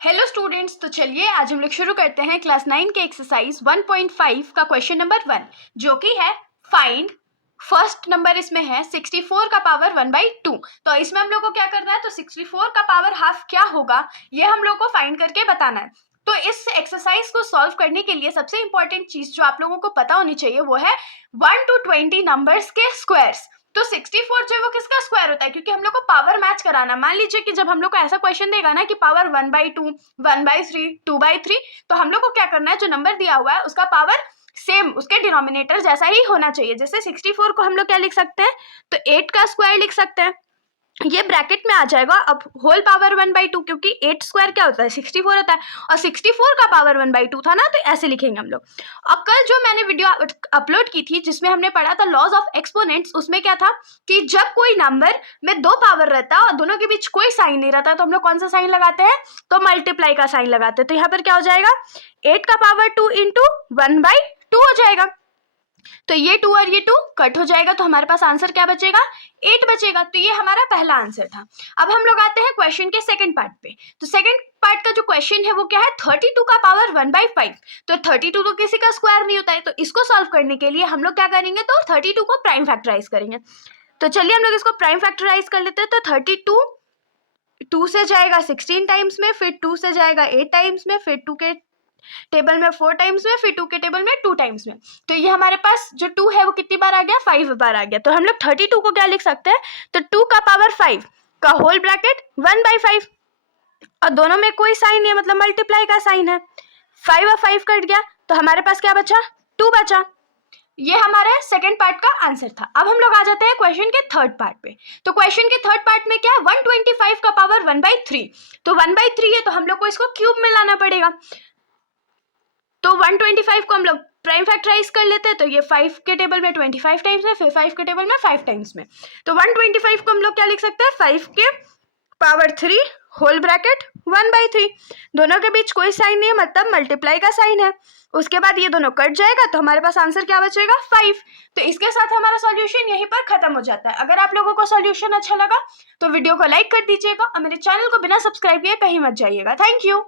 Hello students, तो चलिए आज हम लोग शुरू करते हैं क्लास 9 के एक्सरसाइज 1.5 का क्वेश्चन नंबर 1, जो कि है फाइंड। फर्स्ट नंबर इसमें है 64 का पावर 1/2। तो इसमें हम लोग को क्या करना है, तो 64 का पावर हाफ क्या होगा ये हम लोग को फाइंड करके बताना है। तो इस एक्सरसाइज को सॉल्व करने के लिए सबसे इंपॉर्टेंट चीज जो आप लोगों को पता होनी चाहिए वो है 1 to 20 नंबर्स के स्क्वायर्स। तो 64 जो है वो किसका स्क्वायर होता है, क्योंकि हम लोग को पावर मैच कराना। मान लीजिए कि जब हम लोग को ऐसा क्वेश्चन देगा ना कि पावर 1/2, 1/3, 2/3, तो हम लोग को क्या करना है, जो नंबर दिया हुआ है उसका पावर सेम उसके डिनोमिनेटर जैसा ही होना चाहिए। जैसे 64 को हम लोग क्या लिख सकते हैं, तो 8 का स्क्वायर लिख सकते हैं, ये ब्रैकेट में आ जाएगा। अब होल पावर 1/2, क्योंकि 8 स्क्वायर क्या होता है 64 होता है, और 64 का पावर 1/2 था ना, तो ऐसे लिखेंगे हम लोग। अब कल जो मैंने वीडियो अपलोड की थी जिसमें हमने पढ़ा था लॉज ऑफ एक्सपोनेंट्स, उसमें क्या था कि जब कोई नंबर में दो पावर रहता है और दोनों के बीच कोई साइन नहीं रहता, तो हम लोग कौन सा साइन लगाते हैं, तो मल्टीप्लाई का साइन लगाते हैं। तो यहाँ पर क्या हो जाएगा, 8 का पावर 2 इंटू 1/2 हो जाएगा। तो ये 2 और ये 2 कट हो जाएगा, तो हमारे पास आंसर क्या बचेगा, 8 बचेगा। तो ये हमारा पहला आंसर था। अब हम लोग आते हैं क्वेश्चन के सेकंड पार्ट पे। तो सेकंड पार्ट का जो क्वेश्चन है वो क्या है, 32 का पावर 1/5। तो 32 तो किसी का स्क्वायर नहीं होता है, तो इसको सॉल्व करने के लिए हम लोग क्या करेंगे, तो 32 को प्राइम फैक्टराइज करेंगे। तो चलिए हम लोग इसको प्राइम फैक्टराइज कर लेते हैं। तो 32 2 से जाएगा 16 टाइम्स में, फिर 2 से जाएगा 8 टाइम्स में, फिर 2 के टेबल में 4 टाइम्स में, फिर 2 के टेबल में 2 टाइम्स में। तो ये हमारे पास जो 2 है वो कितनी बार आ गया, 5 बार आ गया। तो हम लोग 32 को क्या लिख सकते हैं, तो 2 का पावर 5 का होल ब्रैकेट 1/5, और दोनों में कोई साइन नहीं है, मतलब मल्टीप्लाई का साइन है। 5 और 5 कट गया, तो हमारे पास क्या बचा, 2 बचा। ये हमारे सेकंड पार्ट का आंसर था। अब हम लोग आ जाते हैं क्वेश्चन के थर्ड पार्ट पे। तो क्वेश्चन के थर्ड पार्ट में क्या है, 125 का पावर 1/3। तो 1/3 है, तो हम लोग को इसको क्यूब में लाना पड़ेगा। तो 125 को हम लोग प्राइम फैक्टराइज कर लेते हैं, तो ये 5 के टेबल में 25 टाइम्स में, फिर 5 के टेबल में 5 टाइम्स में। तो 125 को हम लोग क्या लिख सकते हैं, 5 के पावर 3 होल ब्रैकेट 1/3। दोनों के बीच कोई साइन नहीं है, मतलब मल्टीप्लाई का साइन है। उसके बाद ये दोनों कट जाएगा, तो हमारे पास आंसर क्या बचेगा, 5। तो इसके साथ हमारा सॉल्यूशन यहीं पर खत्म हो जाता है। अगर आप लोगों को सॉल्यूशन अच्छा लगा तो वीडियो को लाइक कर दीजिएगा, और मेरे चैनल को बिना सब्सक्राइब किए कहीं मत जाइएगा। Thank you.